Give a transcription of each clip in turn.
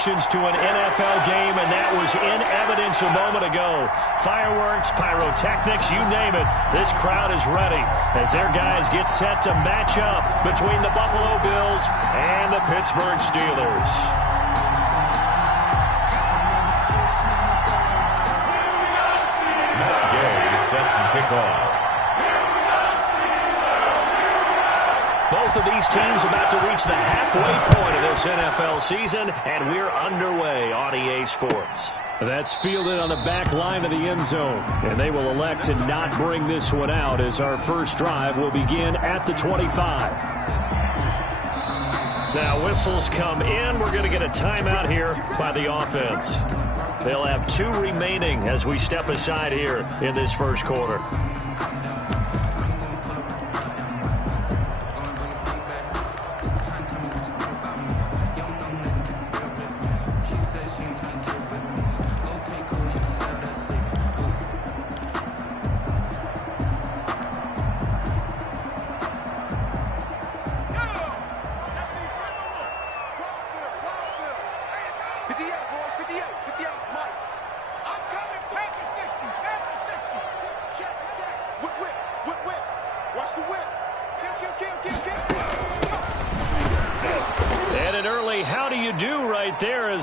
connections to an NFL game, and that was in evidence a moment ago. Fireworks, pyrotechnics, you name it. This crowd is ready as their guys get set to match up between the Buffalo Bills and the Pittsburgh Steelers. Set to kick off. Both of these teams about to reach the halfway point of this NFL season, and we're underway on EA Sports. That's fielded on the back line of the end zone, and they will elect to not bring this one out as our first drive will begin at the 25. Now whistles come in. We're going to get a timeout here by the offense. They'll have 2 remaining as we step aside here in this first quarter.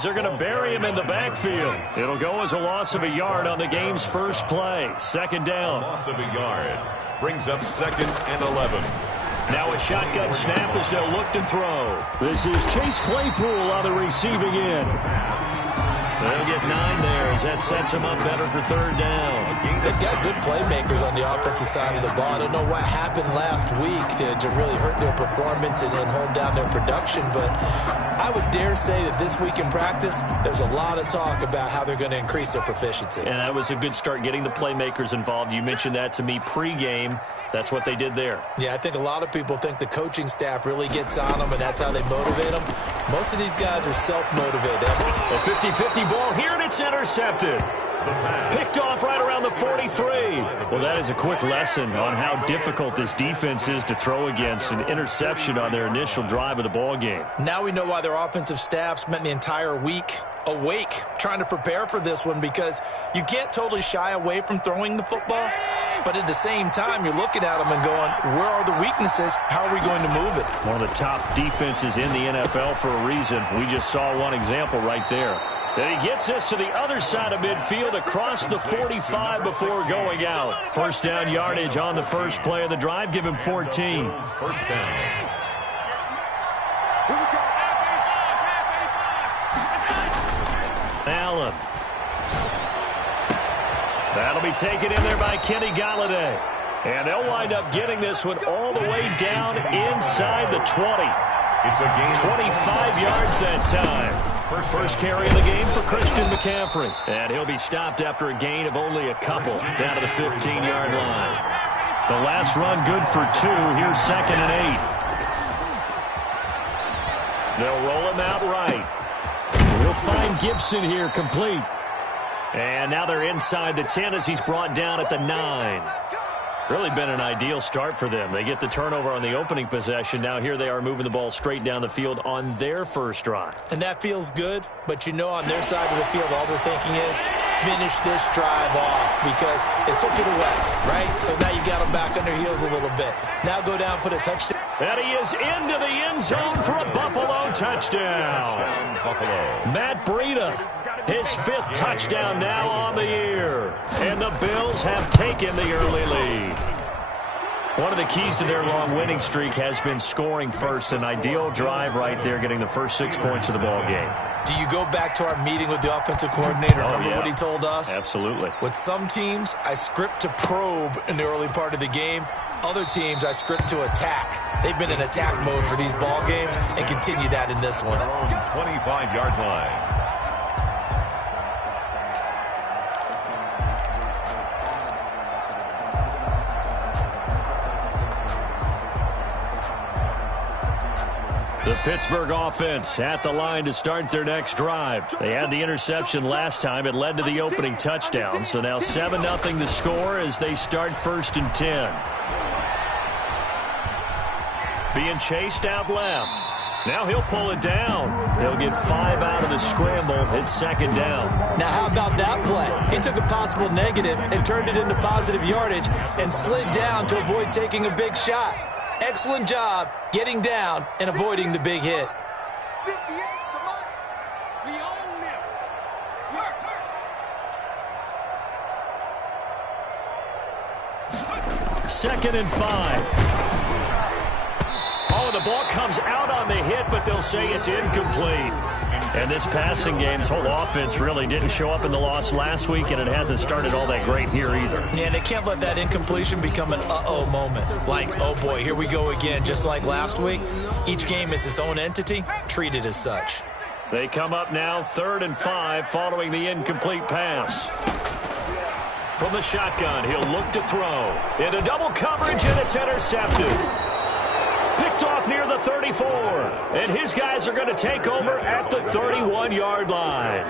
They're going to bury him in the backfield. It'll go as a loss of a yard on the game's first play. Second down. Loss of a yard brings up 2nd and 11. Now a shotgun snap as they'll look to throw. This is Chase Claypool on the receiving end. They'll get 9 there as that sets them up better for 3rd down. They've got good playmakers on the offensive side of the ball. I don't know what happened last week to really hurt their performance and hold down their production, but I would dare say that this week in practice, there's a lot of talk about how they're going to increase their proficiency. And that was a good start getting the playmakers involved. You mentioned that to me pregame. That's what they did there. Yeah, I think a lot of people think the coaching staff really gets on them, and that's how they motivate them. Most of these guys are self-motivated. A 50-50 ball here, and it's intercepted. Picked off right around the 43. Well, that is a quick lesson on how difficult this defense is to throw against. An interception on their initial drive of the ball game. Now we know why their offensive staff spent the entire week awake trying to prepare for this one, because you can't totally shy away from throwing the football. But at the same time, you're looking at them and going, where are the weaknesses? How are we going to move it? One of the top defenses in the NFL for a reason. We just saw one example right there. And he gets us to the other side of midfield across the 45 before going out. First down yardage on the first play of the drive. Give him 14. First down. Allen. That'll be taken in there by Kenny Galladay. And they'll wind up getting this one all the way down inside the 20. It's a gain 25 yards that time. First carry of the game for Christian McCaffrey. And he'll be stopped after a gain of only a couple down to the 15-yard line. The last run good for 2. Here's 2nd and 8. They'll roll him out right. We'll find Gibson here complete. And now they're inside the 10 as he's brought down at the 9. Really been an ideal start for them. They get the turnover on the opening possession. Now here they are moving the ball straight down the field on their first drive. And that feels good, but you know on their side of the field all they're thinking is finish this drive off because they took it away, right? So now you got them back on their heels a little bit. Now go down, put a touchdown. And he is into the end zone for a Buffalo touchdown. Buffalo. Matt Breida, his 5th touchdown now on the year. And the Bills have taken the early lead. One of the keys to their long winning streak has been scoring first. An ideal drive right there, getting the first 6 points of the ball game. Do you go back to our meeting with the offensive coordinator? Remember what he told us? Absolutely. With some teams, I script to probe in the early part of the game. Other teams, I script to attack. They've been in attack mode for these ball games and continue that in this one. 25-yard line. The Pittsburgh offense at the line to start their next drive. They had the interception last time. It led to the opening touchdown. So now 7-0 to score as they start 1st and 10. Being chased out left. Now he'll pull it down. He'll get 5 out of the scramble. It's second down. Now how about that play? He took a possible negative and turned it into positive yardage and slid down to avoid taking a big shot. Excellent job getting down and avoiding the big hit. Second and 5. Oh, the ball comes out on the hit, but they'll say it's incomplete. And this passing game's whole offense really didn't show up in the loss last week, and it hasn't started all that great here either. Yeah, and they can't let that incompletion become an uh-oh moment. Like, oh boy, here we go again, just like last week. Each game is its own entity, treat it as such. They come up now, 3rd and 5, following the incomplete pass. From the shotgun, he'll look to throw. Into double coverage, and it's intercepted. Picked off near the 34. And his guys are going to take over at the 31-yard line.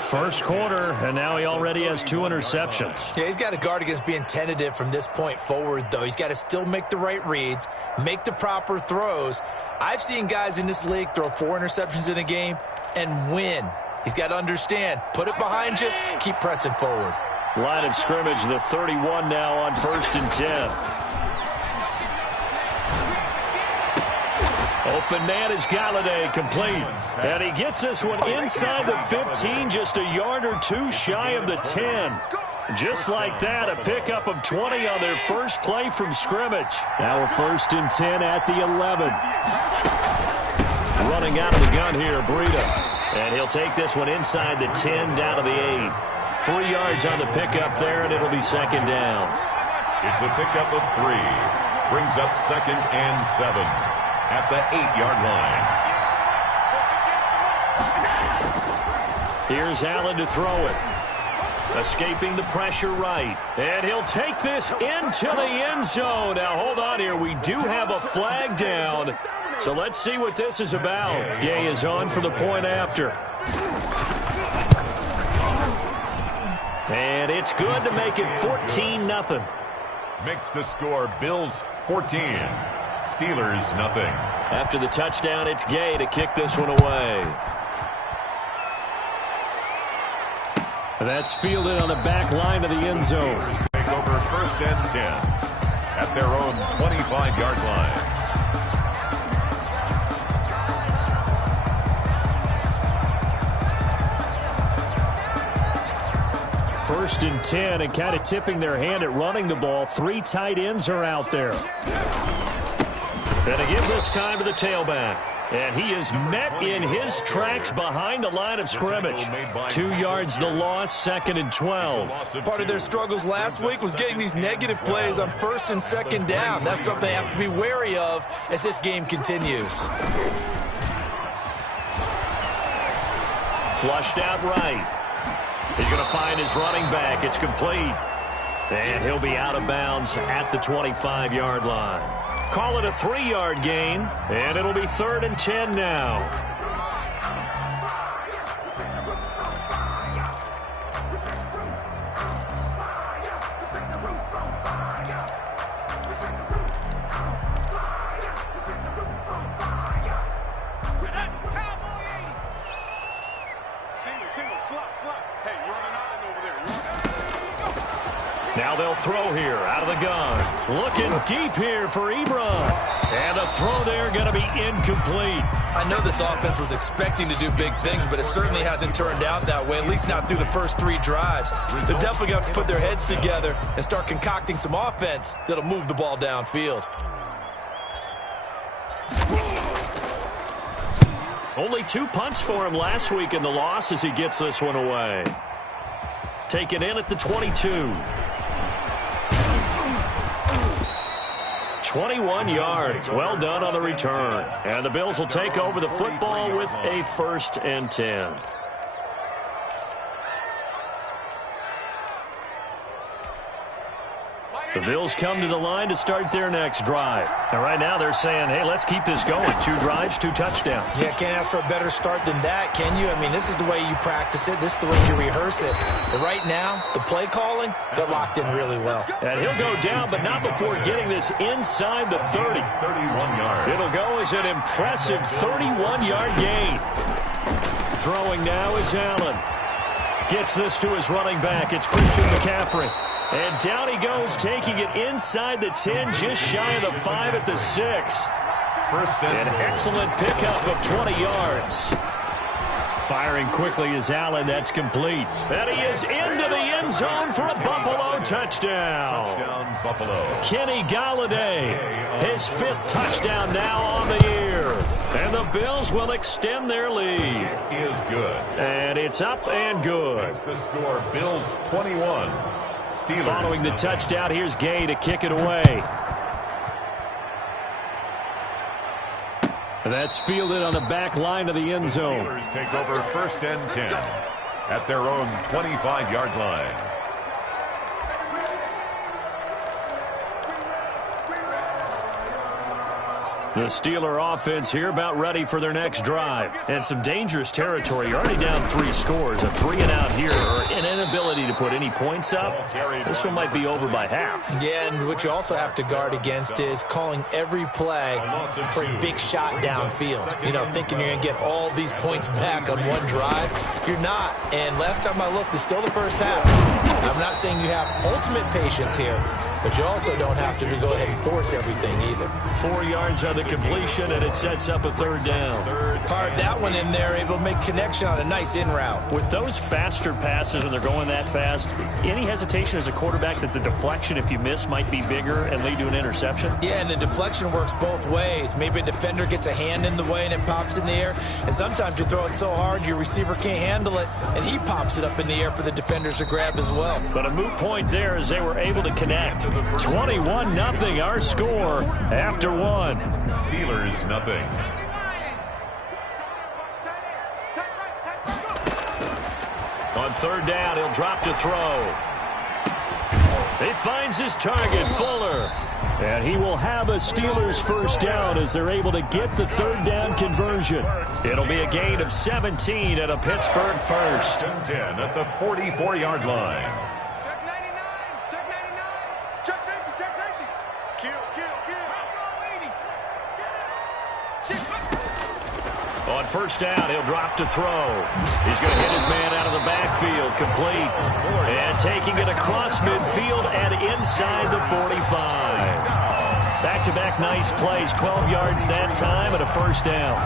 First quarter, and now he already has 2 interceptions. Yeah, he's got to guard against being tentative from this point forward, though. He's got to still make the right reads, make the proper throws. I've seen guys in this league throw 4 interceptions in a game and win. He's got to understand, put it behind you, keep pressing forward. Line of scrimmage, the 31 now on 1st and 10. Open man is Galladay, complete. And he gets this one inside the 15, just a yard or 2 shy of the 10. Just like that, a pickup of 20 on their first play from scrimmage. Now a 1st and 10 at the 11. Running out of the gun here, Breida. And he'll take this one inside the 10, down to the 8. 3 yards on the pickup there, and it'll be second down. It's a pickup of 3. Brings up 2nd and 7 at the 8-yard line. Here's Allen to throw it. Escaping the pressure right. And he'll take this into the end zone. Now, hold on here. We do have a flag down. So let's see what this is about. Gay is on for the point after. And it's good to make it 14-0. Makes the score Bills 14, Steelers nothing. After the touchdown, it's Gay to kick this one away. That's fielded on the back line of the end zone. Take over 1st and 10 at their own 25-yard line. First and 10, and kind of tipping their hand at running the ball. 3 tight ends are out there. And to give this time to the tailback. And he is met in his tracks behind the line of scrimmage. 2 yards the loss, 2nd and 12. Part of their struggles last week was getting these negative plays on 1st and 2nd down. That's something they have to be wary of as this game continues. Flushed out right. He's going to find his running back. It's complete. And he'll be out of bounds at the 25-yard line. Call it a 3-yard gain, and it'll be 3rd and 10 now. Now they'll throw here out of the gun. Looking deep here for Ebron. And the throw there going to be incomplete. I know this offense was expecting to do big things, but it certainly hasn't turned out that way, at least not through the first 3 drives. They're definitely going to have to put their heads together and start concocting some offense that'll move the ball downfield. Only 2 punts for him last week in the loss as he gets this one away. Taken in at the 22. 21 yards. Well done on the return. And the Bills will take over the football with a 1st and 10. The Bills come to the line to start their next drive. And right now they're saying, hey, let's keep this going. 2 drives, 2 touchdowns. Yeah, can't ask for a better start than that, can you? I mean, this is the way you practice it. This is the way you rehearse it. But right now, the play calling, they're locked in really well. And he'll go down, but not before getting this inside the 30. 31 yards. It'll go as an impressive 31-yard gain. Throwing now is Allen. Gets this to his running back. It's Christian McCaffrey. And down he goes, taking it inside the 10, just shy of the 5 at the 6. First and An excellent pickup of 20 yards. Firing quickly is Allen. That's complete. And he is into the end zone for a Buffalo touchdown. touchdown, Buffalo. Kenny Golladay, his 5th touchdown now on the year. And the Bills will extend their lead. It is good. And it's up and good. That's the score. Bills 21. Steelers. Following the touchdown, here's Gay to kick it away. And that's fielded on the back line of the end zone. Steelers take over first and 10 at their own 25-yard line. The Steeler offense here about ready for their next drive. And some dangerous territory. You're already down 3 scores. A 3-and-out here, or an inability to put any points up. This one might be over by half. Yeah, and what you also have to guard against is calling every play for a big shot downfield. You know, thinking you're going to get all these points back on one drive. You're not. And last time I looked, it's still the first half. I'm not saying you have ultimate patience here, but you also don't have to go ahead and force everything either. 4 yards on the completion, and it sets up a 3rd down. Fired that one in there, able to make connection on a nice in route. With those faster passes, and they're going that fast, any hesitation as a quarterback that the deflection, if you miss, might be bigger and lead to an interception? Yeah, and the deflection works both ways. Maybe a defender gets a hand in the way and it pops in the air. And sometimes you throw it so hard your receiver can't handle it, and he pops it up in the air for the defenders to grab as well. But a moot point there as they were able to connect. 21-0 our score after 1. Steelers nothing. On 3rd down, he'll drop to throw. He finds his target, Fuller. And he will have a Steelers 1st down as they're able to get the 3rd down conversion. It'll be a gain of 17 at a Pittsburgh 1st. And 10 at the 44-yard line. On 1st down, he'll drop to throw. He's going to hit his man out of the backfield, complete. And taking it across midfield and inside the 45. Back-to-back nice plays, 12 yards that time and a 1st down.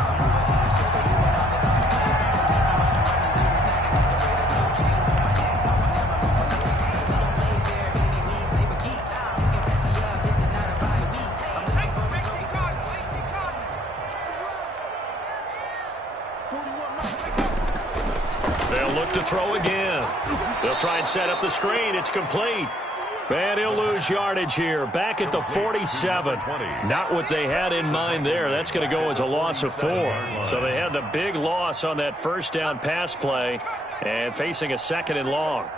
They'll look to throw again. They'll try and set up the screen. It's complete. And he'll lose yardage here. Back at the 47. Not what they had in mind there. That's going to go as a loss of 4. So they had the big loss on that 1st down pass play and facing a 2nd and long.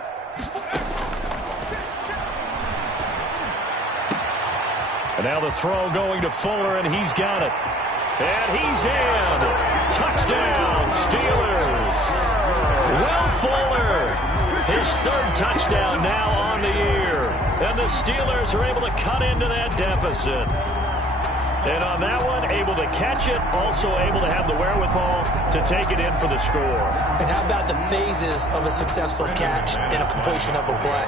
And now the throw going to Fuller, and he's got it. And he's in. Touchdown, Steelers. Will Fuller, his 3rd touchdown now on the year. And the Steelers are able to cut into that deficit. And on that one, able to catch it, also able to have the wherewithal to take it in for the score. And how about the phases of a successful catch and a completion of a play?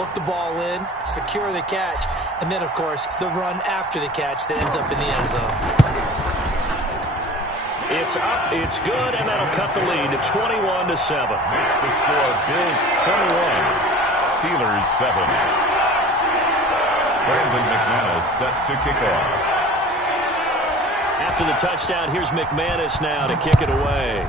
Look the ball in, secure the catch, and then, of course, the run after the catch that ends up in the end zone. It's up, it's good, and that'll cut the lead to 21-7. Makes the score Bills 21, Steelers 7. Brandon McManus set to kick off. After the touchdown, here's McManus now to kick it away.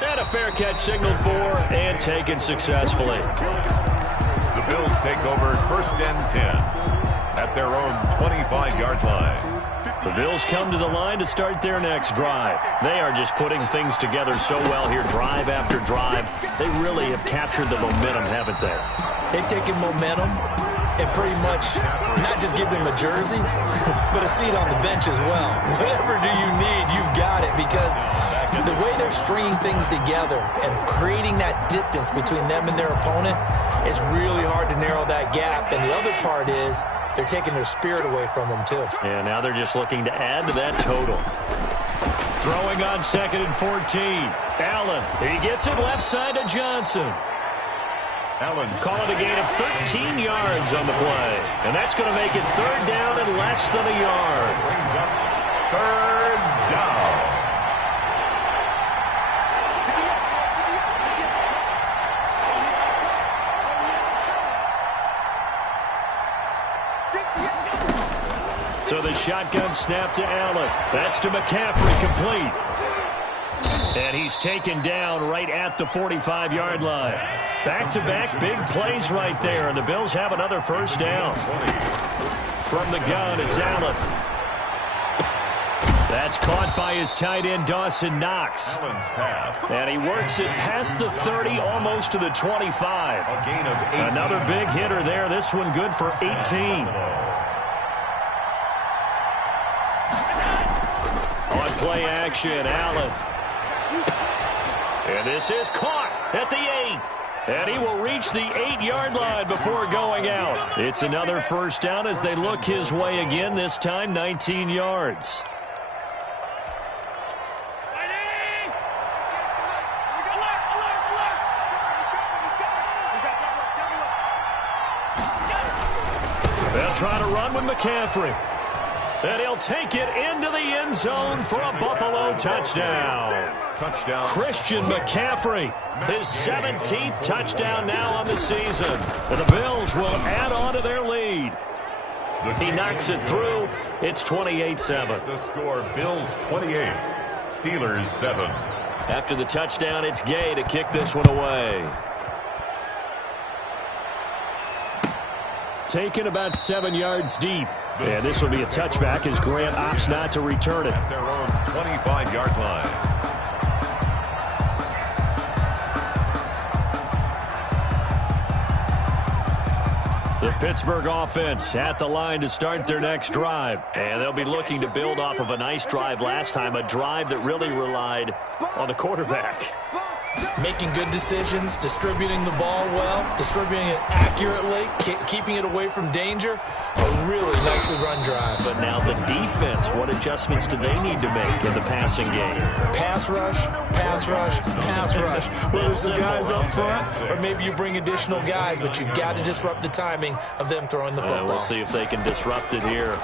And a fair catch signaled for and taken successfully. The Bills take over first and 10 at their own 25-yard line. The Bills come to the line to start their next drive. They are just putting things together so well here, drive after drive. They really have captured the momentum, haven't they? They've taken momentum and pretty much not just give him a jersey, but a seat on the bench as well. Whatever do you need, you've got it, because the way they're stringing things together and creating that distance between them and their opponent, it's really hard to narrow that gap. And the other part is they're taking their spirit away from them, too. And now they're just looking to add to that total. Throwing on 2nd and 14. Allen, he gets it left side to Johnson. Allen Calling a gain of 13 yards on the play. And that's going to make it 3rd down and less than a yard. brings up 3rd down. So the shotgun snap to Allen. That's to McCaffrey, complete. And he's taken down right at the 45-yard line. Back-to-back big plays right there, and the Bills have another 1st down. From the gun, it's Allen. That's caught by his tight end, Dawson Knox. Allen's pass. And he works it past the 30, almost to the 25. A gain of 18. Another big hitter there. This one good for 18. On play action, Allen. And this is caught at the 8. And he will reach the 8-yard line before going out. It's another 1st down as they look his way again, this time 19 yards. They'll try to run with McCaffrey. And he'll take it into the end zone for a Buffalo touchdown. Touchdown. Christian McCaffrey, his 17th touchdown now on the season. And the Bills will add on to their lead. He knocks it through. It's 28-7. The score, Bills 28, Steelers 7. After the touchdown, it's Gay to kick this one away. Taken about 7 yards deep. And this will be a touchback as Grant opts not to return it. At their own 25-yard line. The Pittsburgh offense at the line to start their next drive. And they'll be looking to build off of a nice drive last time, a drive that really relied on the quarterback. Making good decisions, distributing the ball well, distributing it accurately, keeping it away from danger. A really nicely run drive. But now the defense, what adjustments do they need to make in the passing game? Pass rush, pass rush, pass rush. Whether it's the guys up front or maybe you bring additional guys, but you've got to disrupt the timing of them throwing the football. We'll see if they can disrupt it here.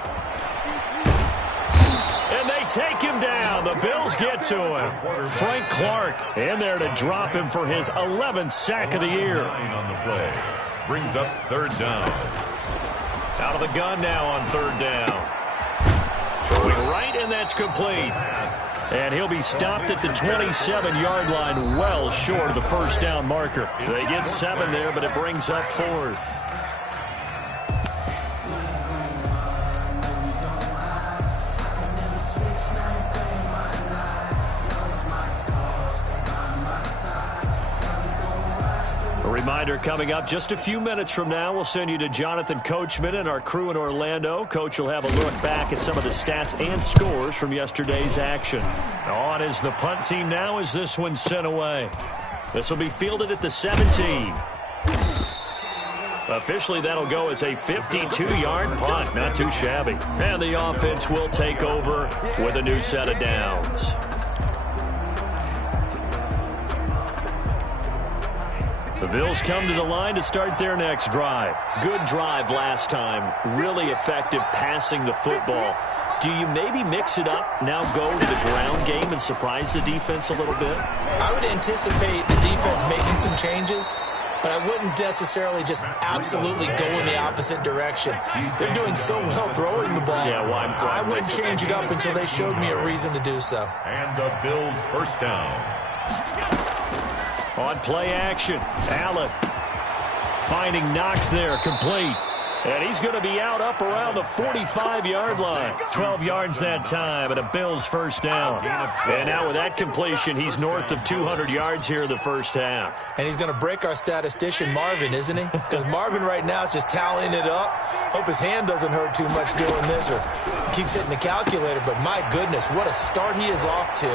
And they take him down. The Bills get to him. Frank Clark in there to drop him for his 11th sack of the year. On the play. Brings up 3rd down. Out of the gun now on 3rd down. Throwing right, and that's complete. And he'll be stopped at the 27-yard line, well short of the 1st down marker. They get 7 there, but it brings up 4th. Reminder coming up just a few minutes from now, we'll send you to Jonathan Coachman and our crew in Orlando. Coach will have a look back at some of the stats and scores from yesterday's action. On is the punt team now as this one's sent away. This will be fielded at the 17. Officially, that'll go as a 52-yard punt. Not too shabby. And the offense will take over with a new set of downs. The Bills come to the line to start their next drive. Good drive last time. Really effective passing the football. Do you maybe mix it up, now go to the ground game and surprise the defense a little bit? I would anticipate the defense making some changes, but I wouldn't necessarily just absolutely go in the opposite direction. They're doing so well throwing the ball. Yeah, I wouldn't change it up until they showed me a reason to do so. And the Bills 1st down. On play action, Allen finding Knox there, complete. And he's going to be out up around the 45-yard line. 12 yards that time, and a Bills first down. And now with that completion, he's north of 200 yards here in the first half. And he's going to break our statistician Marvin, isn't he? Because Marvin right now is just tallying it up. Hope his hand doesn't hurt too much doing this or keeps hitting the calculator. But my goodness, what a start he is off to.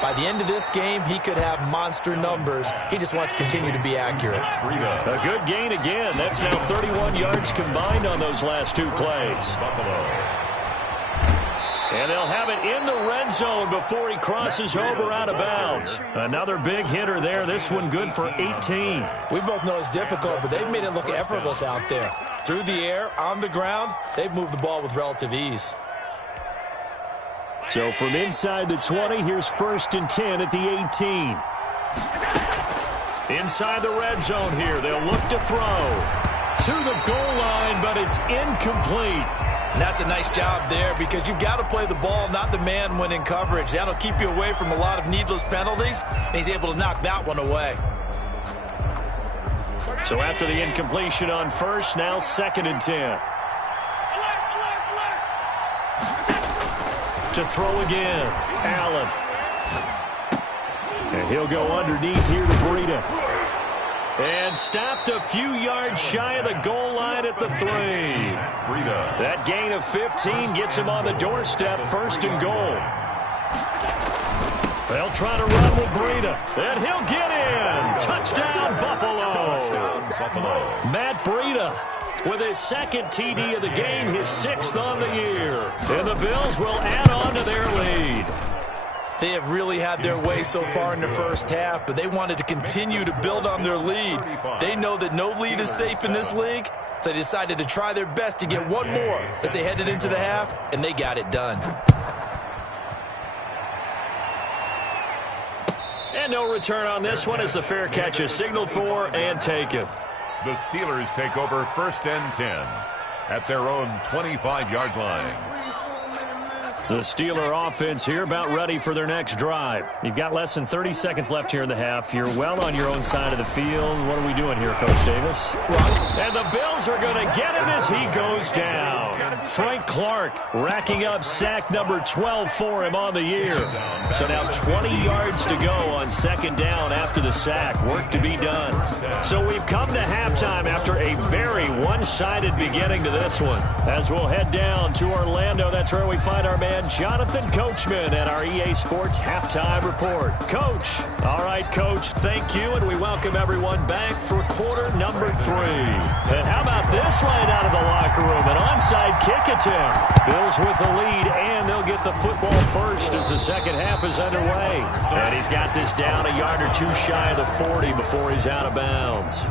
By the end of this game, he could have monster numbers. He just wants to continue to be accurate. A good gain again. That's now 31 yards combined on those last two plays. And they'll have it in the red zone before he crosses over out of bounds. Another big hitter there. This one good for 18. We both know it's difficult, but they've made it look effortless out there. Through the air, on the ground, they've moved the ball with relative ease. So from inside the 20, here's 1st and 10 at the 18. Inside the red zone here, they'll look to throw to the goal line, but it's incomplete. And that's a nice job there because you've got to play the ball, not the man when in coverage. That'll keep you away from a lot of needless penalties, and he's able to knock that one away. So after the incompletion on first, now 2nd and 10. To throw again, Allen. And he'll go underneath here to Breida. And stopped a few yards shy of the goal line at the 3. That gain of 15 gets him on the doorstep, 1st and goal. They'll try to run with Breida, and he'll get in. Touchdown, Buffalo. Matt Breida with his 2nd TD of the game, his 6th on the year. And the Bills will add on to their lead. They have really had their way so far in the first half, but they wanted to continue to build on their lead. They know that no lead is safe in this league, so they decided to try their best to get one more as they headed into the half, and they got it done. And no return on this one as the fair catch is signaled for and taken. The Steelers take over 1st and 10 at their own 25-yard line. The Steeler offense here about ready for their next drive. You've got less than 30 seconds left here in the half. You're well on your own side of the field. What are we doing here, Coach Davis? And the Bills are going to get him as he goes down. Frank Clark racking up sack number 12 for him on the year. So now 20 yards to go on 2nd down after the sack. Work to be done. So we've come to halftime after a very one-sided beginning to this one. As we'll head down to Orlando, that's where we find our man Jonathan Coachman at our EA Sports Halftime Report. Coach. All right, Coach, thank you, and we welcome everyone back for quarter number 3. And how about this right out of the locker room? An onside kick attempt. Bills with the lead, and they'll get the football first as the second half is underway. And he's got this down a yard or two shy of the 40 before he's out of bounds.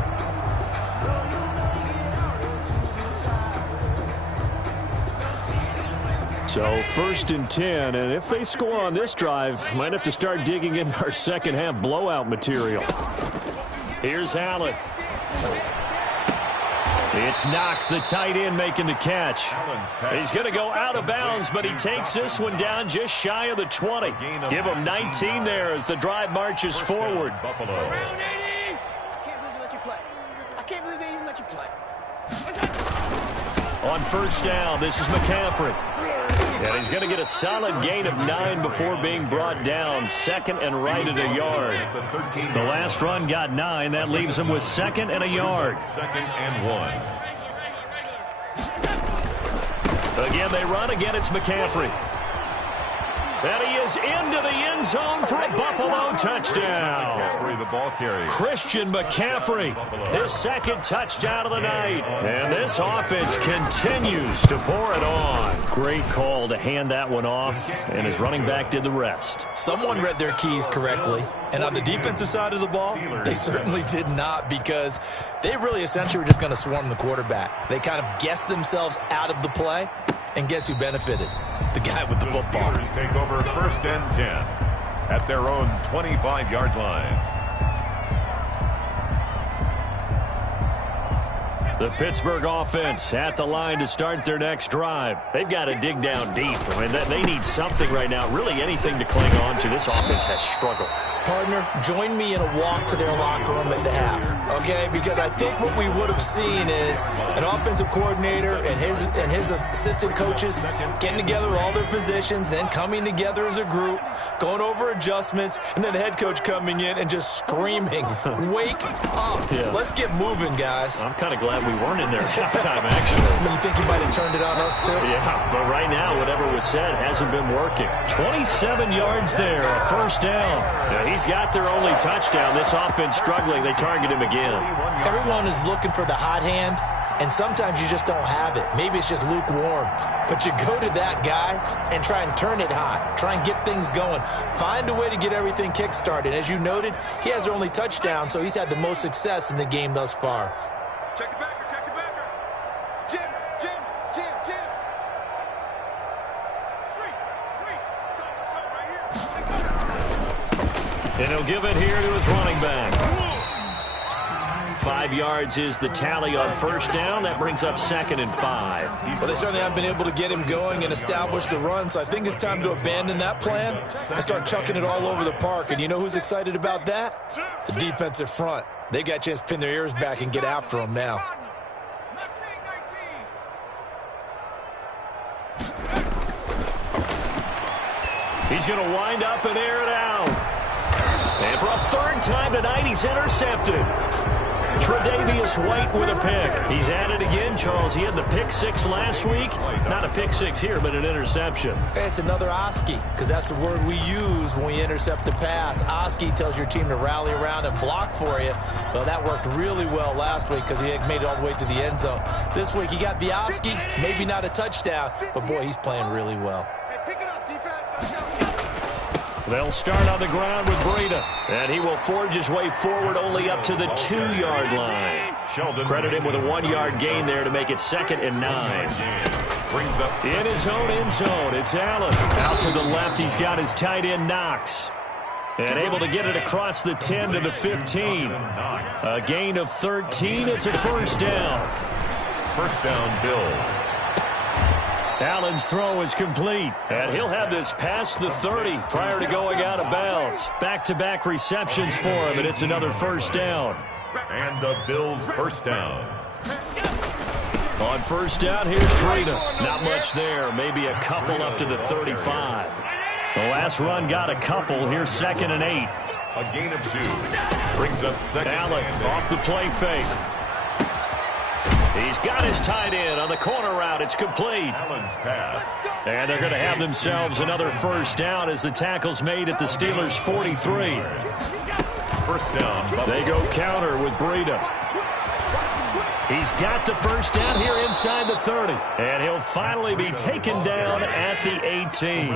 So 1st and 10, and if they score on this drive, might have to start digging into our second half blowout material. Here's Allen. It's Knox, the tight end, making the catch. He's going to go out of bounds, but he takes this one down just shy of the 20. Give him 19 there as the drive marches forward. I can't believe they let you play. I can't believe they even let you play. On 1st down, this is McCaffrey. And he's going to get a solid gain of 9 before being brought down. 2nd and right at a yard. The last run got 9. That leaves him with 2nd and a yard. 2nd and 1. Again, they run. Again, it's McCaffrey. And he is into the end zone for a Buffalo touchdown. The ball carrier. Christian McCaffrey, his 2nd touchdown of the night. And this offense continues to pour it on. Great call to hand that one off, and his running back did the rest. Someone read their keys correctly, and on the defensive side of the ball, they certainly did not, because they really essentially were just going to swarm the quarterback. They kind of guessed themselves out of the play, and guess who benefited? The guy with the football. The Steelers take over 1st and 10 at their own 25-yard line. The Pittsburgh offense at the line to start their next drive. They've got to dig down deep. I mean, they need something right now, really anything to cling on to. This offense has struggled. Partner, join me in a walk to their locker room at the half, okay? Because I think what we would have seen is an offensive coordinator and his assistant coaches getting together with all their positions, then coming together as a group, going over adjustments, and then the head coach coming in and just screaming, "Wake up. Yeah. Let's get moving, guys." I'm kind of glad we weren't in there at halftime, actually. You think you might have turned it on us, too? Yeah, but right now, whatever was said hasn't been working. 27 yards there, a first down. Now, he's got their only touchdown. This offense struggling. They target him again. Everyone is looking for the hot hand, and sometimes you just don't have it. Maybe it's just lukewarm. But you go to that guy and try and turn it hot. Try and get things going. Find a way to get everything kick-started. As you noted, he has their only touchdown, so he's had the most success in the game thus far. Check the backer, check the backer. Jim. Street. Let's go right here. And he'll give it here to his running back. 5 yards is the tally on first down. That brings up 2nd and 5. Well, they certainly haven't been able to get him going and establish the run, so I think it's time to abandon that plan and start chucking it all over the park. And you know who's excited about that? The defensive front. They got a chance to pin their ears back and get after him now. He's going to wind up and air it out. And for a third time tonight, he's intercepted. Tre'Davious White with a pick. He's at it again, Charles. He had the pick 6 last week. Not a pick 6 here, but an interception. It's another Oski, because that's the word we use when we intercept the pass. Oski tells your team to rally around and block for you. Well, that worked really well last week because he had made it all the way to the end zone. This week, he got the Oski, maybe not a touchdown, but, boy, he's playing really well. Hey, pick it up, defense. Let's go. They'll start on the ground with Breida, and he will forge his way forward only up to the 2-yard line. Credit him with a 1-yard gain there to make it 2nd and 9. In his own end zone, it's Allen. Out to the left, he's got his tight end Knox. And able to get it across the 10 to the 15. A gain of 13, it's a first down. First down, Bill. Allen's throw is complete, and he'll have this past the 30 prior to going out of bounds. Back-to-back receptions for him, and it's another first down. And the Bills' first down. On first down, here's Breida. Not much there, maybe a couple up to the 35. The last run got a couple. Here's 2nd and 8. A gain of 2. Brings up 2nd. Allen off the play fake. He's got his tight end on the corner route. It's complete. Allen's pass. And they're going to have themselves another first down as the tackle's made at the Steelers' 43. First down. They go counter with Breida. He's got the first down here inside the 30. And he'll finally be taken down at the 18.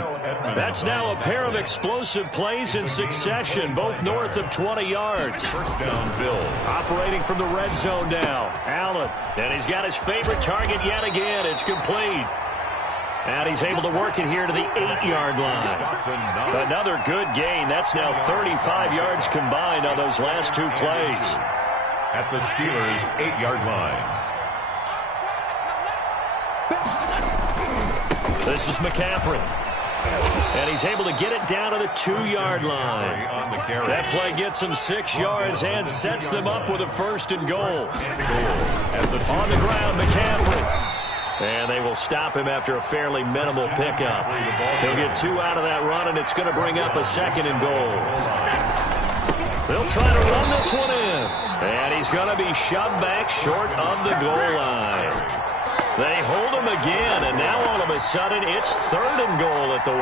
That's now a pair of explosive plays in succession, both north of 20 yards. First down, Bill. Operating from the red zone now. Allen. And he's got his favorite target yet again. It's complete. And he's able to work it here to the 8-yard line. Another good gain. That's now 35 yards combined on those last 2 plays. At the Steelers' 8-yard line. This is McCaffrey. And he's able to get it down to the 2-yard line. That play gets him 6 yards and sets them up with a 1st and goal. On the ground, McCaffrey. And they will stop him after a fairly minimal pickup. He'll get 2 out of that run, and it's going to bring up a 2nd and goal. They'll try to run this one in. And he's going to be shoved back short of the goal line. They hold him again, and now all of a sudden it's 3rd and goal at the 1.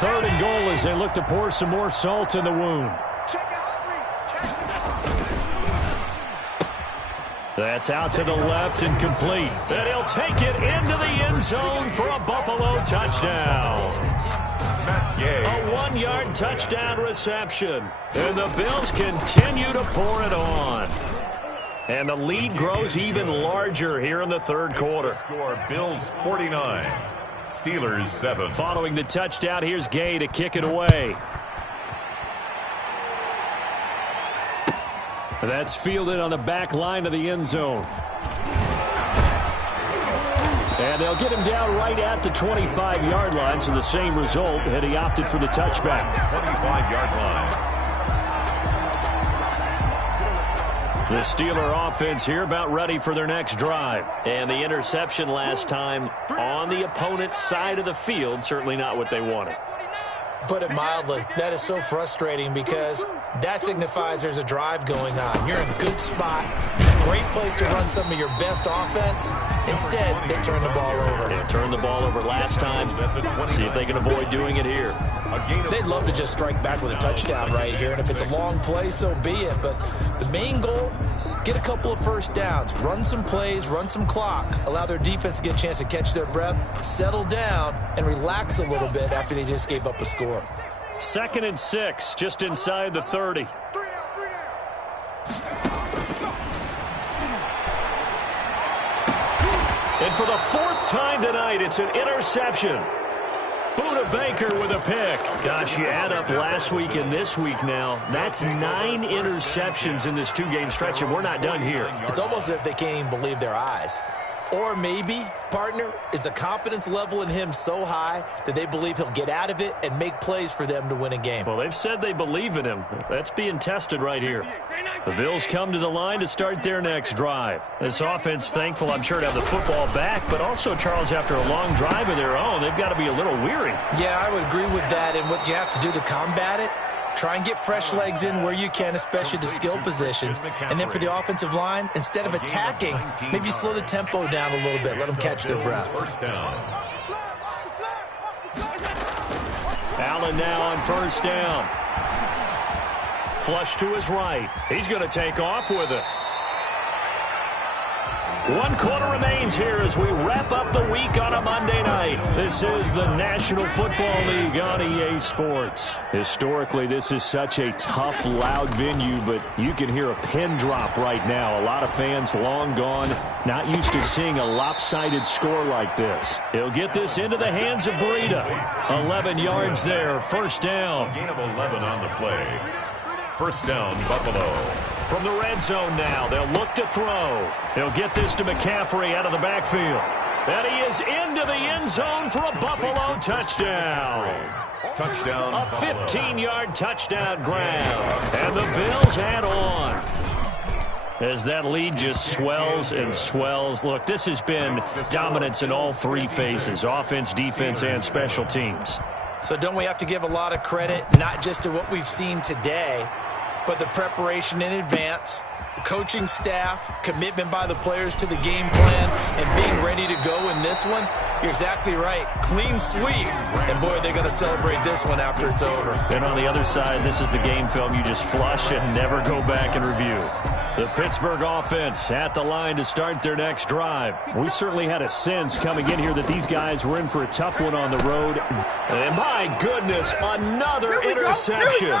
Third and goal as they look to pour some more salt in the wound. That's out to the left and complete. And he'll take it into the end zone for a Buffalo touchdown. A 1-yard touchdown reception. And the Bills continue to pour it on. And the lead grows even larger here in the 3rd quarter. Score Bills 49. Steelers 7. Following the touchdown, here's Gay to kick it away. That's fielded on the back line of the end zone. And they'll get him down right at the 25-yard line, so the same result, and he opted for the touchback. 25-yard line. The Steeler offense here about ready for their next drive. And the interception last time on the opponent's side of the field, certainly not what they wanted. Put it mildly, that is so frustrating because that signifies there's a drive going on. You're in a good spot, great place to run some of your best offense. Instead, they turn the ball over. They turned the ball over last time. See if they can avoid doing it here. They'd love to just strike back with a touchdown right here, and if it's a long play, so be it. But the main goal, get a couple of first downs, run some plays, run some clock, allow their defense to get a chance to catch their breath, settle down, and relax a little bit after they just gave up a score. 2nd and 6, just inside the 30. And for the 4th time tonight, it's an interception. Buda Baker with a pick. Gosh, you add up last week and this week now. That's 9 interceptions in this 2-game stretch, and we're not done here. It's almost as if they can't even believe their eyes. Or maybe, partner, is the confidence level in him so high that they believe he'll get out of it and make plays for them to win a game. Well, they've said they believe in him. That's being tested right here. The Bills come to the line to start their next drive. This offense, thankful, I'm sure, to have the football back, but also, Charles, after a long drive of their own, they've got to be a little weary. Yeah, I would agree with that, and what you have to do to combat it, try and get fresh legs in where you can, especially the skill positions. And then for the offensive line, instead of attacking, maybe slow the tempo down a little bit. Let them catch their breath. First down. Allen now on 1st down. Flush to his right. He's going to take off with it. 1 quarter remains here as we wrap up the week on a Monday night. This is the National Football League on EA Sports. Historically, this is such a tough, loud venue, but you can hear a pin drop right now. A lot of fans long gone, not used to seeing a lopsided score like this. He'll get this into the hands of Breida. 11 yards there, 1st down. Gain of 11 on the play. 1st down, Buffalo. From the red zone now, they'll look to throw. They'll get this to McCaffrey out of the backfield. And he is into the end zone for a Buffalo touchdown. Touchdown, A 15-yard touchdown grab. And the Bills add on. As that lead just swells and swells. Look, this has been dominance in all 3 phases, offense, defense, and special teams. So don't we have to give a lot of credit, not just to what we've seen today, but the preparation in advance, coaching staff, commitment by the players to the game plan, and being ready to go in this one? You're exactly right. Clean sweep. And, boy, they're going to celebrate this one after it's over. And on the other side, this is the game film you just flush and never go back and review. The Pittsburgh offense at the line to start their next drive. We certainly had a sense coming in here that these guys were in for a tough one on the road. And, my goodness, another interception.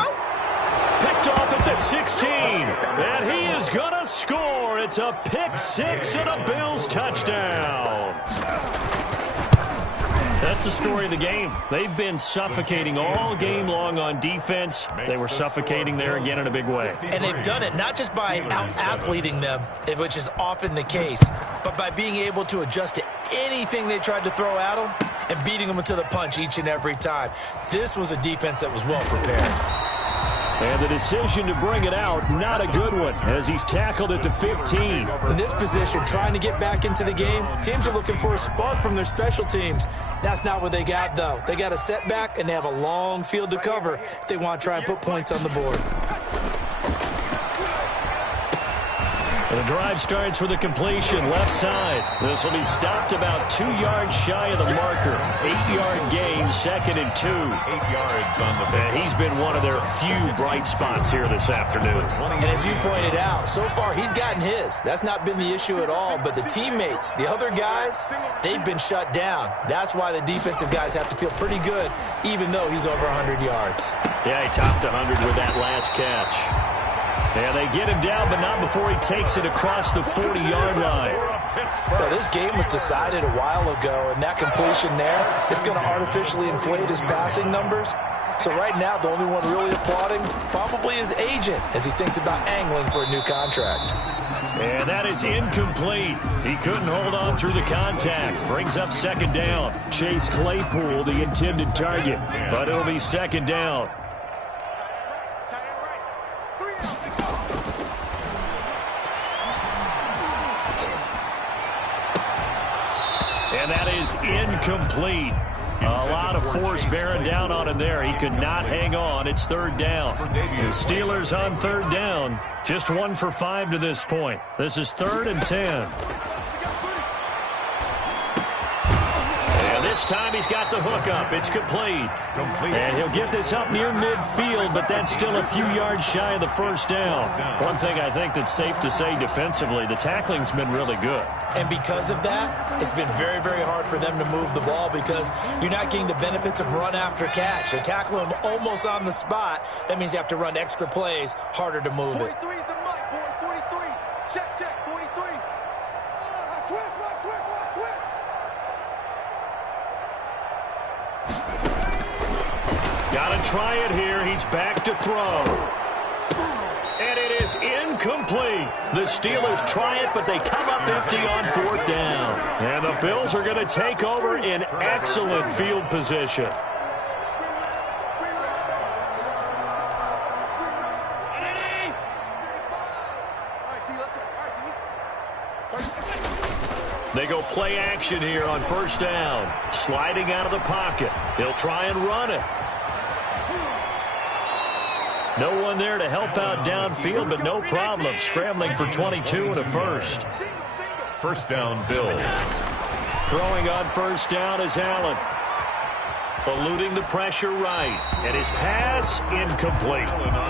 Picked off at the 16, and he is going to score. It's a pick 6 and a Bills touchdown. That's the story of the game. They've been suffocating all game long on defense. They were suffocating there again in a big way. And they've done it not just by out-athleting them, which is often the case, but by being able to adjust to anything they tried to throw at them and beating them into the punch each and every time. This was a defense that was well prepared. And the decision to bring it out, not a good one, as he's tackled at the 15. In this position, trying to get back into the game, teams are looking for a spark from their special teams. That's not what they got, though. They got a setback, and they have a long field to cover if they want to try and put points on the board. The drive starts with a completion, left side. This will be stopped about 2 yards shy of the marker. 8-yard gain, 2nd and 2. 8 yards on the And he's been one of their few bright spots here this afternoon. And as you pointed out, so far he's gotten his. That's not been the issue at all. But the teammates, the other guys, they've been shut down. That's why the defensive guys have to feel pretty good, even though he's over 100 yards. Yeah, he topped 100 with that last catch. And they get him down, but not before he takes it across the 40-yard line. Well, this game was decided a while ago, and that completion there is going to artificially inflate his passing numbers. So right now, the only one really applauding probably his agent as he thinks about angling for a new contract. And that is incomplete. He couldn't hold on through the contact. Brings up second down. Chase Claypool, the intended target. But it'll be second down. And that is incomplete. A lot of force bearing down on him there. He could not hang on. It's third down. The Steelers on third down. Just 1 for 5 to this point. This is 3rd and 10. And this time he's got the hook up. It's complete. And he'll get this up near midfield, but that's still a few yards shy of the first down. One thing I think that's safe to say defensively, the tackling's been really good. And because of that, it's been very, very hard for them to move the ball because you're not getting the benefits of run after catch. They tackle him almost on the spot. That means you have to run extra plays, harder to move it. 43 is the mic, boy. 43. Check, 43. Switch. Got to try it here. He's back to throw. And it is incomplete. The Steelers try it, but they come up empty on 4th down. And the Bills are going to take over in excellent field position. They go play action here on 1st down. Sliding out of the pocket. He'll try and run it. No one there to help out downfield, but no problem. Scrambling for 22 and a first. First down, Bills. Throwing on 1st down is Allen. Eluding the pressure right. And his pass incomplete.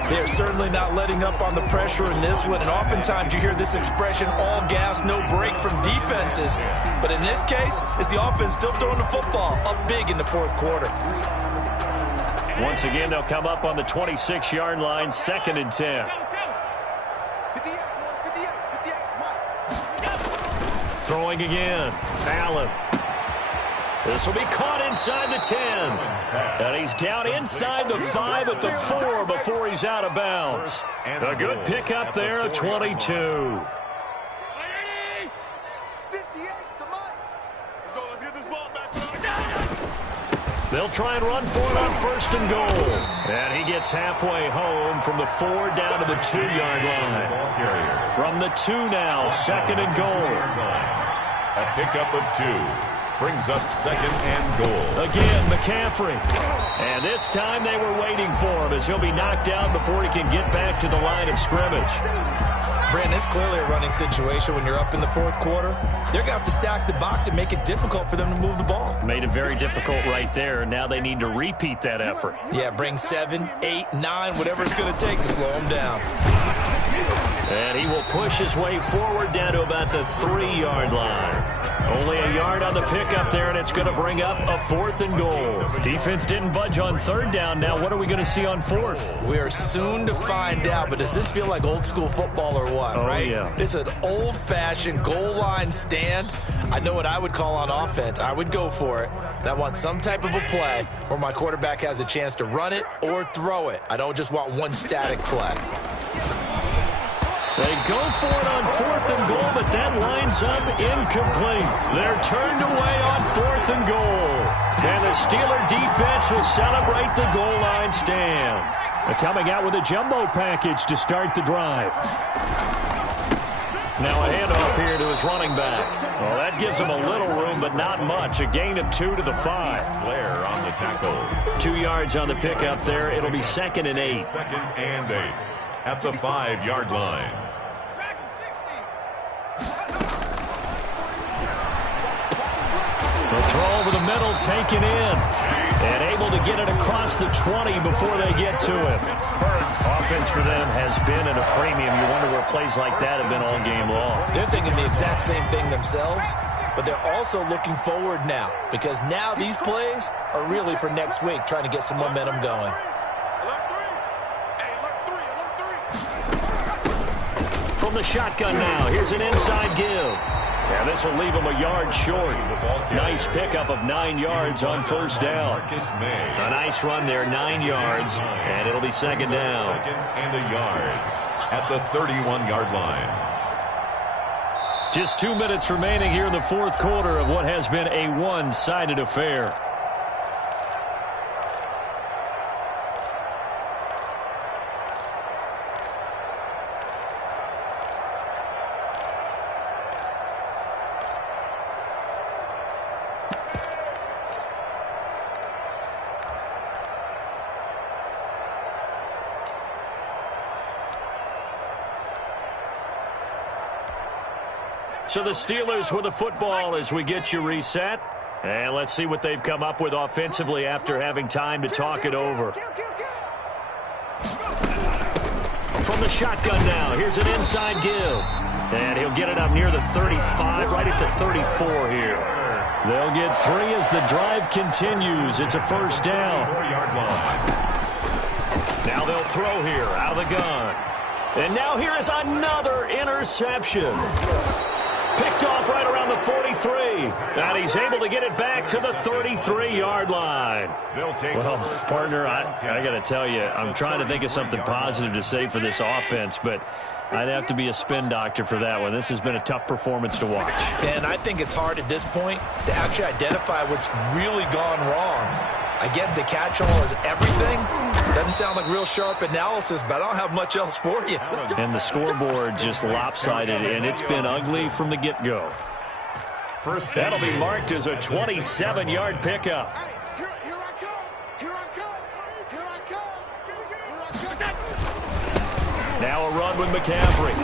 They're certainly not letting up on the pressure in this one. And oftentimes you hear this expression, all gas, no break from defenses. But in this case, it's the offense still throwing the football up big in the 4th quarter. Once again, they'll come up on the 26-yard line, 2nd and 10. 58, Mike. Throwing again. Allen. This will be caught inside the 10. And he's down inside the 5 at the 4 before he's out of bounds. A good pickup there at 22. 58, the mic. Let's get this ball back. They'll try and run for it on 1st and goal. And he gets halfway home from the 4 down to the 2-yard line. From the 2 now, 2nd and goal. A pickup of 2. Brings up 2nd and goal. Again, McCaffrey. And this time they were waiting for him as he'll be knocked down before he can get back to the line of scrimmage. Brandon, it's clearly a running situation when you're up in the 4th quarter. They're going to have to stack the box and make it difficult for them to move the ball. Made it very difficult right there. Now they need to repeat that effort. Yeah, bring 7, 8, 9, whatever it's going to take to slow him down. And he will push his way forward down to about the 3-yard line. Only a yard on the pickup there, and it's going to bring up a 4th and goal. Defense didn't budge on 3rd down. Now what are we going to see on 4th? We are soon to find out, but does this feel like old school football or what, right? Yeah. It's an old-fashioned goal line stand. I know what I would call on offense. I would go for it, and I want some type of a play where my quarterback has a chance to run it or throw it. I don't just want one static play. They go for it on 4th and goal, but that lines up incomplete. They're turned away on 4th and goal. And the Steeler defense will celebrate the goal line stand. They're coming out with a jumbo package to start the drive. Now a handoff here to his running back. Well, that gives him a little room, but not much. A gain of 2 to the 5. Blair on the tackle. 2 yards on the pickup there. It'll be 2nd and 8. 2nd and 8. At the 5-yard line. The throw over the middle taken in. And able to get it across the 20 before they get to him. Offense for them has been at a premium. You wonder where plays like that have been all game long. They're thinking the exact same thing themselves, but they're also looking forward now because now these plays are really for next week, trying to get some momentum going. From the shotgun now, here's an inside give. And this will leave them a yard short. Nice pickup of 9 yards on first down. A nice run there, 9 yards, and it'll be second down. Second and a yard at the 31-yard line. Just 2 minutes remaining here in the fourth quarter of what has been a one-sided affair. So the Steelers with the football as we get you reset. And let's see what they've come up with offensively after having time to talk it over. From the shotgun now, here's an inside give. And he'll get it up near the 35, right at the 34 here. They'll get 3 as the drive continues. It's a first down. Now they'll throw here out of the gun. And now here is another interception. Picked off right around the 43. And he's able to get it back to the 33-yard line. Well, partner, I got to tell you, I'm trying to think of something positive to say for this offense, but I'd have to be a spin doctor for that one. This has been a tough performance to watch. And I think it's hard at this point to actually identify what's really gone wrong. I guess the catch-all is everything. Doesn't sound like real sharp analysis, but I don't have much else for you. And the scoreboard just lopsided, and it's been ugly from the get-go. That'll be marked as a 27-yard pickup. Here I come. Here I come. Here I come. Here I come. Now a run with McCaffrey.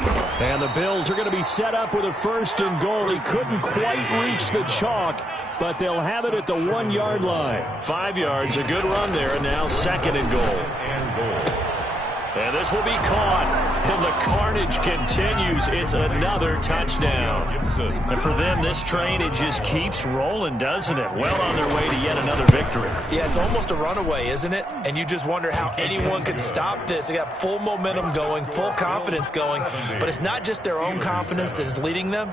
And the Bills are going to be set up with a first and goal. He couldn't quite reach the chalk, but they'll have it at the 1-yard line. 5 yards, a good run there, and now second and goal. And this will be caught. And the carnage continues. It's another touchdown. And for them, this train, it just keeps rolling, doesn't it? Well on their way to yet another victory. Yeah, it's almost a runaway, isn't it? And you just wonder how anyone could stop this. They got full momentum going, full confidence going. But it's not just their own confidence that's leading them.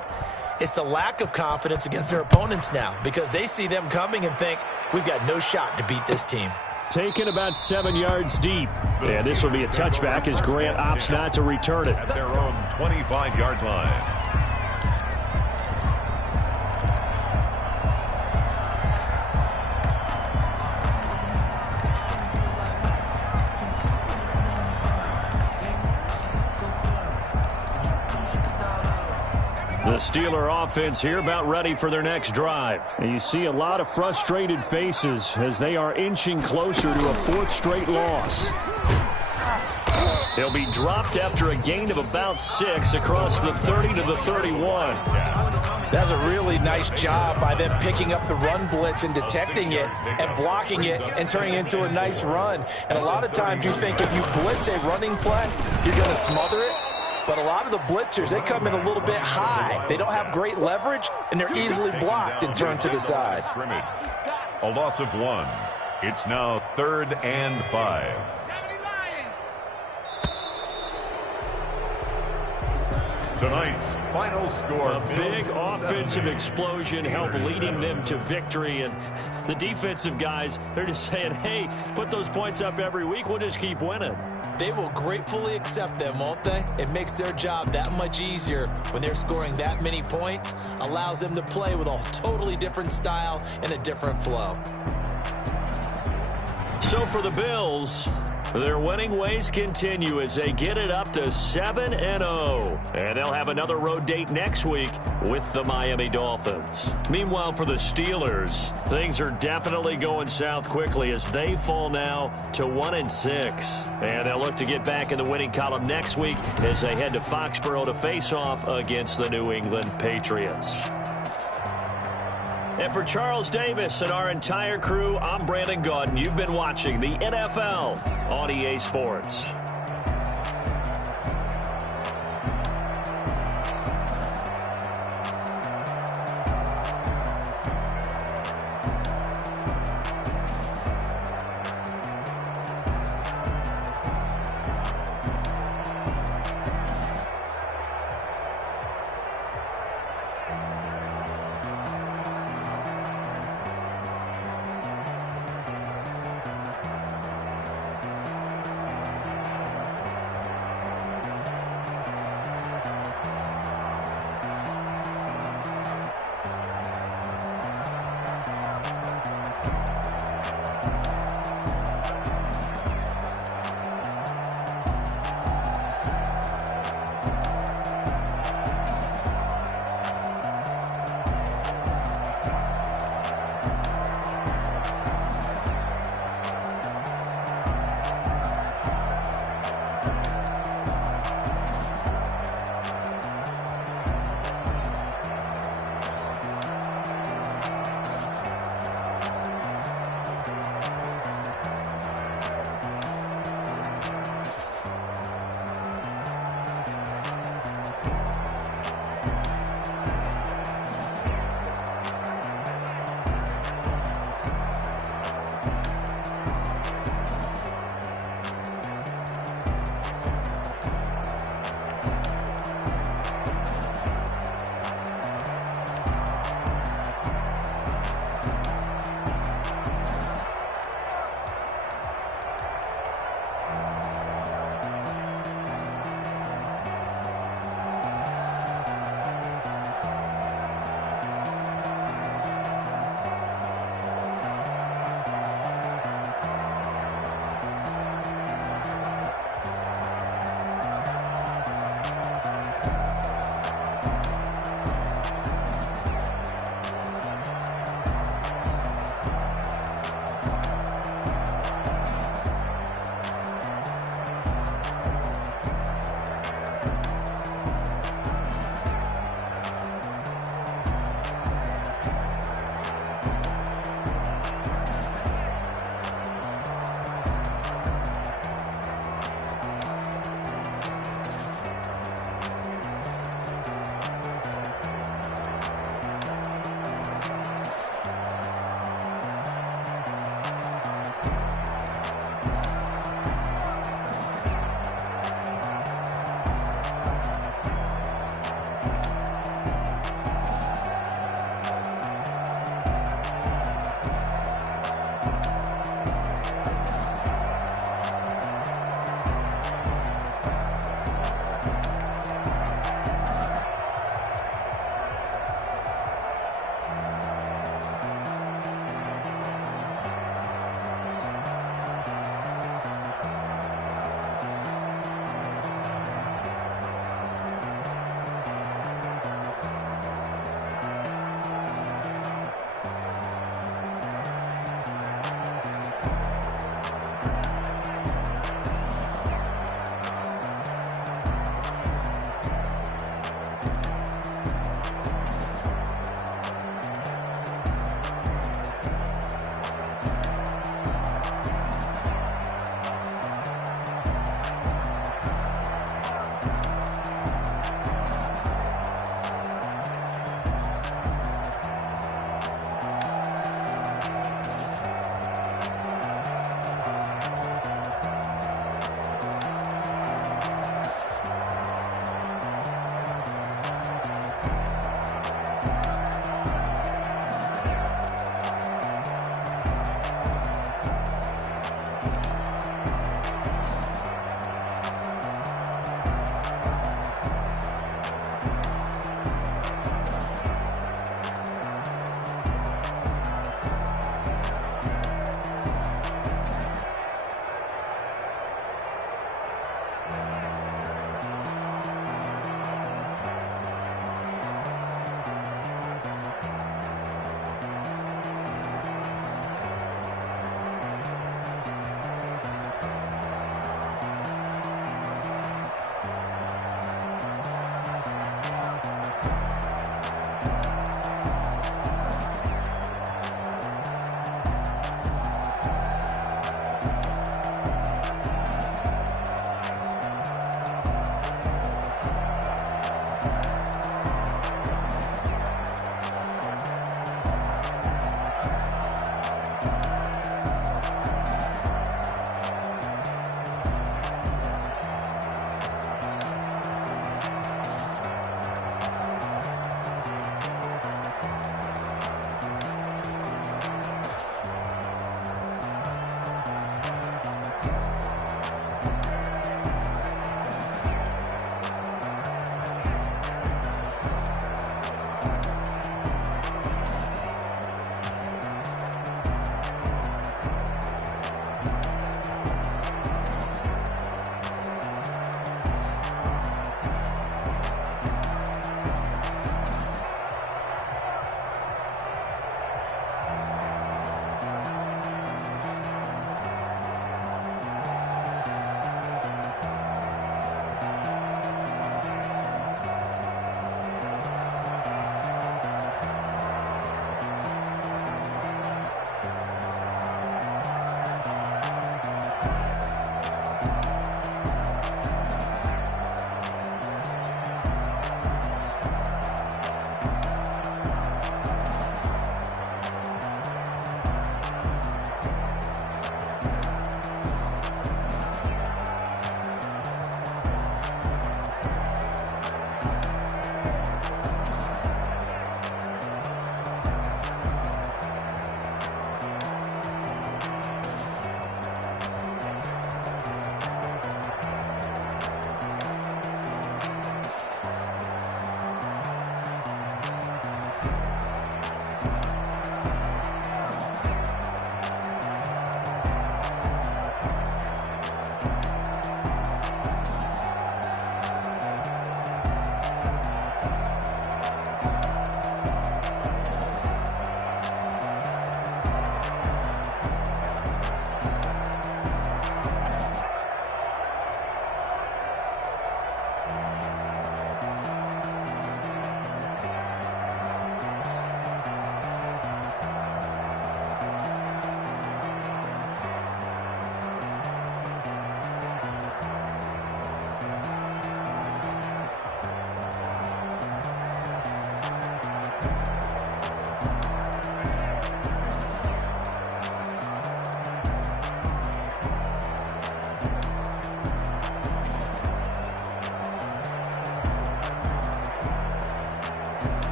It's the lack of confidence against their opponents now, because they see them coming and think, we've got no shot to beat this team. Taken about 7 yards deep. And this will be a touchback as Grant opts not to return it. At their own 25-yard line. The Steeler offense here about ready for their next drive. And you see a lot of frustrated faces as they are inching closer to a 4th straight loss. They'll be dropped after a gain of about 6 across the 30 to the 31. That's a really nice job by them picking up the run blitz and detecting it and blocking it and turning it into a nice run. And a lot of times you think if you blitz a running play, you're going to smother it. But a lot of the blitzers, they come in a little bit high. They don't have great leverage, and they're easily blocked and turned to the side. A loss of 1. It's now 3rd and 5. Tonight's final score. A big offensive explosion helped leading them to victory. And the defensive guys, they're just saying, hey, put those points up every week. We'll just keep winning. They will gratefully accept them, won't they? It makes their job that much easier when they're scoring that many points. Allows them to play with a totally different style and a different flow. So for the Bills, their winning ways continue as they get it up to 7-0. And they'll have another road date next week with the Miami Dolphins. Meanwhile, for the Steelers, things are definitely going south quickly as they fall now to 1-6. And they'll look to get back in the winning column next week as they head to Foxborough to face off against the New England Patriots. And for Charles Davis and our entire crew, I'm Brandon Gaudin. You've been watching the NFL on EA Sports.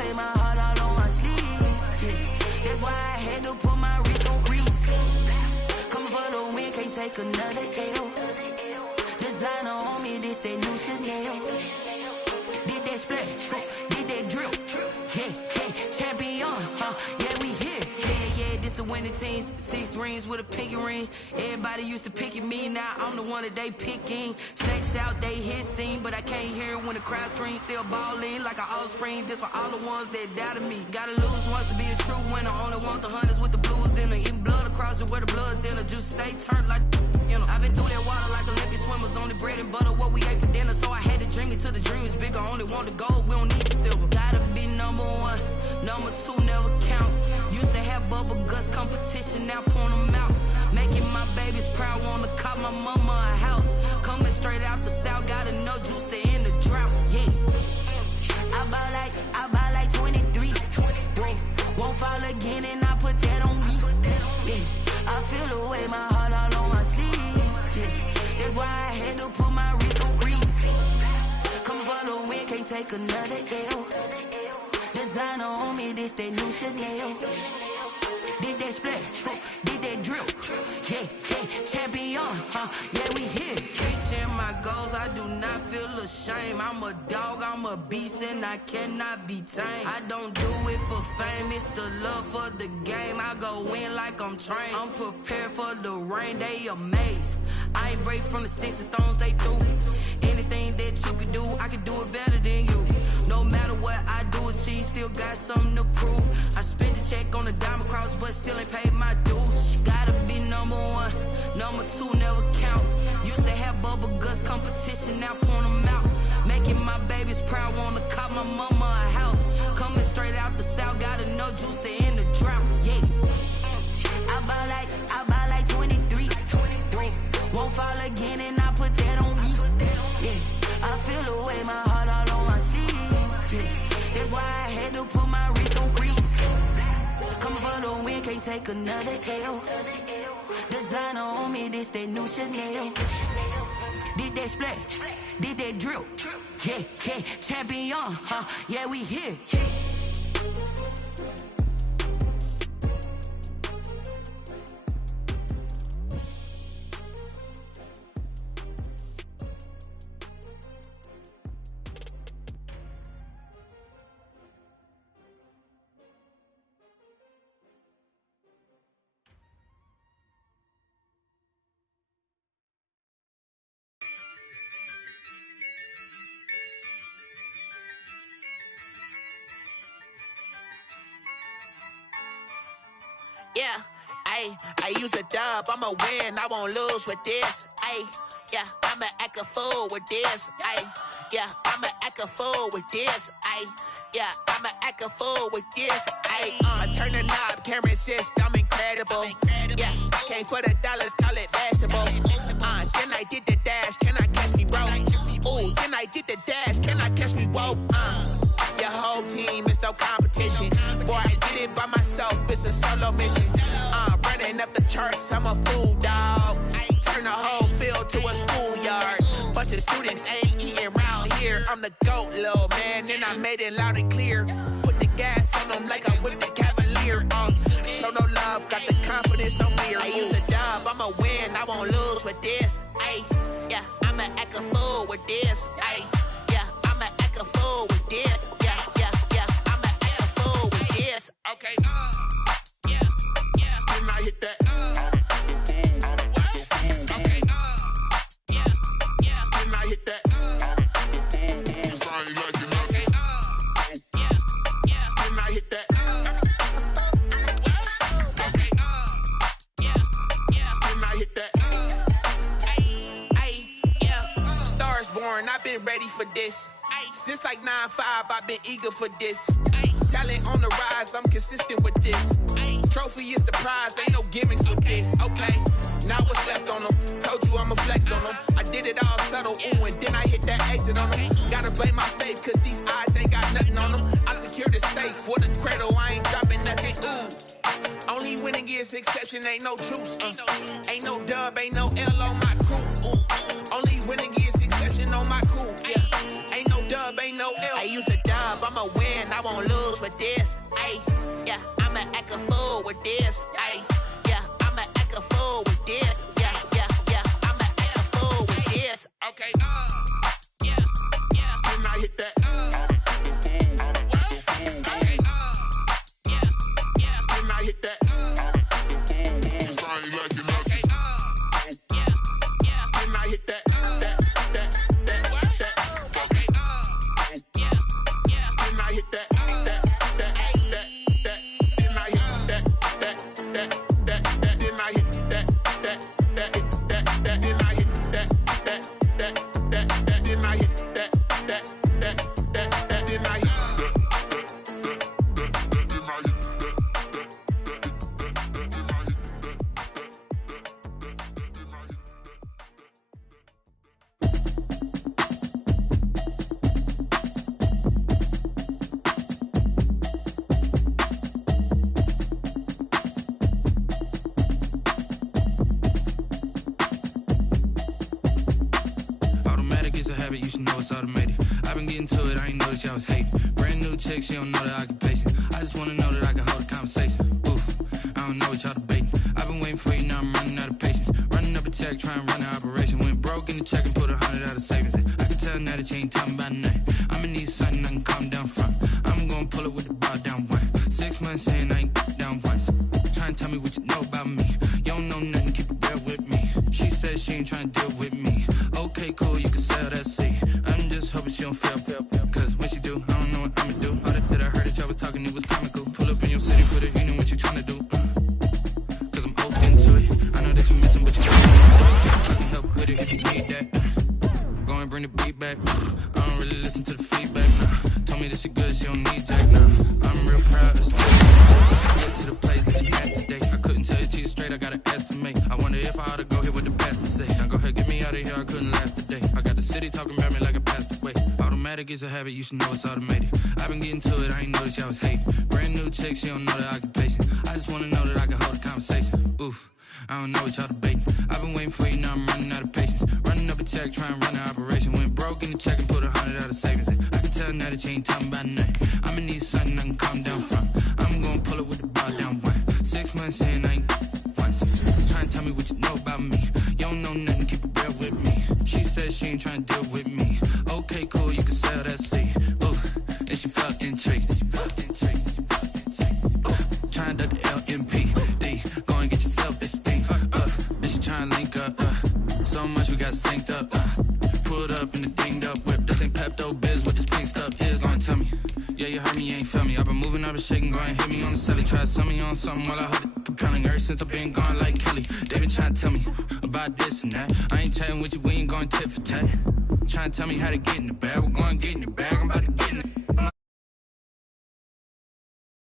away my heart all on my sleeve. Yeah. That's why I had to put my wrist on freeze. Coming for the win, can't take another L. Designer on me, this that new Chanel. Did that splash, did that drill. Yeah, champion, yeah, we here. Yeah, this the winning team. 6 rings with a pinky ring. Everybody used to pick at me, now I'm the one that they picking. Snakes out, they hit scene, but I can't hear it when the crowd screams. Still balling like an offspring. This for all the ones that doubted me. Gotta lose once to be a true winner. Only want the hunters with the blues in it. Eating blood across it where the blood thinner. Just stay turned like, you know. I've been through that water like Olympic swimmers. Only bread and butter, what we ate for dinner. So I had to dream it till the dream is bigger. Only want the gold, we don't need the silver. Gotta be number 1, number 2 never count. Used to have bubble guts competition, now point them out. Making my babies proud, wanna cop my mama a house. Coming straight out the south, got enough juice to end the drought. Yeah, I buy like 23. Whoa. Won't fall again, and I put that on me. Yeah, I feel the way my heart all on my sleeve. Yeah, that's why I had to put my wrist on freeze. Coming for the win, can't take another L. Designer on me, this that new Chanel. Did that splash, did that drill. Yeah, champion, yeah, we here. Reaching my goals, I do not feel ashamed. I'm a dog, I'm a beast, and I cannot be tamed. I don't do it for fame, it's the love for the game. I go in like I'm trained. I'm prepared for the rain, they amazed. I ain't break from the sticks and stones they threw. Anything that you could do, I could do it better than you. No matter what I do, achieve, still got something to prove. I spent the check on the diamond cross, but still ain't paid my dues. Gotta be number 1, number 2 never count. Used to have bubble guts competition, now point them out. Making my babies proud, wanna cop my mama a house. Coming straight out the south, got enough juice to end the drought. Yeah, I buy like 23. Whoa. Won't fall again, and I put that on me. Yeah, I feel the way my heart all on my sleeve. Yeah, that's why I had to put my wrist on freeze. Coming for the win, can't take another L. Designer on me, this that new Chanel. Did that splash, did that drill. Yeah, champion, yeah, we here. Yeah, I use a dub, I'ma win, I won't lose with this. Yeah, I'ma act a fool with this. Yeah, I'ma act a fool with this. Yeah, I'ma act a fool with this. I turn the knob, camera assist, I'm incredible. Yeah, came for the dollars, call it vegetable. Then I did the dash, can I catch me, bro? Ooh, then I did the dash, can I catch me, whoa? Your whole team is no competition. Boy, I did it by myself, it's a solo mission. Running up the charts, I'm a fool, dog. Turn the whole field to a schoolyard. Bunch of students ain't eating round here. I'm the GOAT, little man, and I made it loud and clear. Put the gas on them like I'm with the Cavalier. Show no love, got the confidence, no fear. I use a dub, I'ma win, I won't lose with this. Yeah, I'ma act a fool with this. Yeah, I'ma act a fool with this. Yeah, I'ma act a fool with this. Okay, yeah, can I hit that? Okay, yeah, can I hit that? Sorry, like you know. Okay, yeah, can I hit that? Okay, yeah, can I hit that? Yeah, Stars born, I've been ready for this. Since like 9-5, I've been eager for this. Talent on the rise, I'm consistent with this. Trophy is the prize, ain't no gimmicks with this. Okay, now what's left on them? Told you I'ma flex on them. I did it all subtle, ooh, and then I hit that exit on them. Gotta blame my faith, cause these eyes ain't got nothing on them. I secured the safe for the cradle, I ain't dropping nothing, ooh. Only winning is exception, ain't no truce. Ain't no dub, ain't no L on my crew. Ooh. Only winning is exception on my crew. Yeah. Ain't no dub, ain't no L. I use a dub, I'ma win, I I won't lose with this. Ay, yeah, I'ma act a fool with this. Ay, yeah, I'ma act a fool with this. Yeah, yeah, yeah, I'ma act a fool with this. Okay, yeah, yeah. Can I hit that? Okay, yeah, yeah. Can I hit that? Cause I ain't liking nothing. Okay, yeah, yeah. Can I hit that? I was hating. Brand new chick, she don't know the occupation. I just wanna know that I can hold a conversation. Oof, I don't know what y'all debating. I've been waiting for you, now I'm running out of patience. Running up a check, trying to run an operation. Went broke in the check and put 100 out of savings in. I can tell now that you ain't talking about nothing. I'ma need something I can calm down from. I'm gonna pull it with the bar down one. 6 months in, I ain't down once. Trying to tell me what you know about me. You don't know nothing, keep it real with me. She said she ain't trying to deal with me. Okay, cool, you can sell that seat. I'm just hoping she don't feel. Cause when she do, I don't know what I'ma do. All that I heard that y'all was talking, it was comical. Pull up in your city for the evening, what you tryna do? Cause I'm open to it. I know that you missing, but you don't need that. I can help with it if you need that. Go and bring the beat back. I don't really listen to the feedback, nah. Told me that she good, she don't need Jack, nah. I'm real proud of this. Get to the place that you at today. I couldn't tell you to you straight, I gotta estimate. I wonder if I ought to go here with the pastor say. Now go ahead, get me out of here, I couldn't last a day. I got the city talking about me like a passed away. Automatic is a habit, you should know it's automated. I've been getting to it, I ain't noticed y'all was hating. Brand new chick, she don't know the occupation. I just wanna know that I can hold a conversation. Oof, I don't know what y'all debating. I've been waiting for you, now I'm running out of patience. Running up a check, trying to run an operation. Went broke in the check and put 100 out of savings in. I can tell now that you ain't talking about nothing. I'ma need something I can calm down from. I'm gonna pull it with the bar down one. 6 months in, I ain't once. Trying to tell me what you know about me. You don't know nothing, keep it real with me. She said she ain't trying to deal with me. Okay, cool, you can sell that seat. Ooh, and she felt intrigued. Trying to duck the LMPD. Go and get your self-esteem. And she trying to link up. So much we got synced up. Pulled up in the dinged up whip. This ain't Pepto-Biz, what this pink stuff is. Gonna tell me. Yeah, you heard me, you ain't felt me. I've been moving, I've been shaking, go and hit me on the celly. Try to sell me on something while I hold it compelling. Ever since I've been gone like Kelly. They been trying to tell me about this and that. I ain't chatting with you, we ain't going tit for tat. Trying to tell me how to get in the bag. We're going to get in the bag, I'm about to get